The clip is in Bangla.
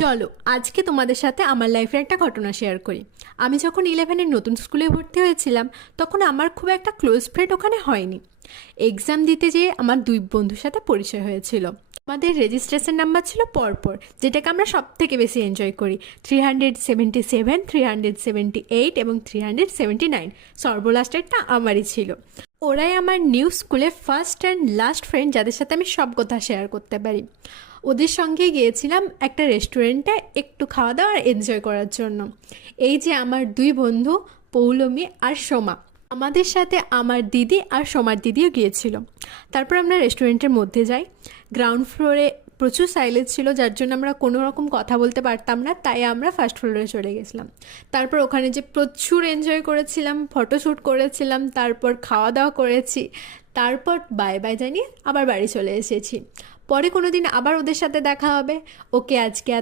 চলো আজকে তোমাদের সাথে আমার লাইফের একটা ঘটনা শেয়ার করি। আমি যখন 11-এর নতুন স্কুলে ভর্তি হয়েছিলাম তখন আমার খুব একটা ক্লোজ ফ্রেন্ড ওখানে হয়নি। এক্সাম দিতে যেয়ে আমার দুই বন্ধুর সাথে পরিচয় হয়েছিল। আমাদের রেজিস্ট্রেশন নাম্বার ছিল পরপর, যেটাকে আমরা সব থেকে বেশি এনজয় করি। 377, 378 এবং 379। সর্বলাস্টেরটা আমারই ছিল। ওরাই আমার নিউ স্কুলে ফার্স্ট অ্যান্ড লাস্ট ফ্রেন্ড, যাদের সাথে আমি সব কথা শেয়ার করতে পারি। ওদের সঙ্গে গিয়েছিলাম একটা রেস্টুরেন্টে একটু খাওয়া দাওয়া আর এনজয় করার জন্য। এই যে আমার দুই বন্ধু পৌলমী আর সোমা, আমাদের সাথে আমার দিদি আর সোমার দিদিও গিয়েছিল। তারপর আমরা রেস্টুরেন্টের মধ্যে যাই। গ্রাউন্ড ফ্লোরে প্রচুর সাইলেন্স ছিল, যার জন্য আমরা কোনো রকম কথা বলতে পারতাম না, তাই আমরা ফার্স্ট ফ্লোরে চলে গেছিলাম। তারপর ওখানে যে প্রচুর এনজয় করেছিলাম, ফটোশ্যুট করেছিলাম, তারপর খাওয়া দাওয়া করেছি, তারপর বাই বাই জানিয়ে আবার বাড়ি চলে এসেছি। পরে কোনো দিন আবার ওদের সাথে দেখা হবে। ওকে, আজকে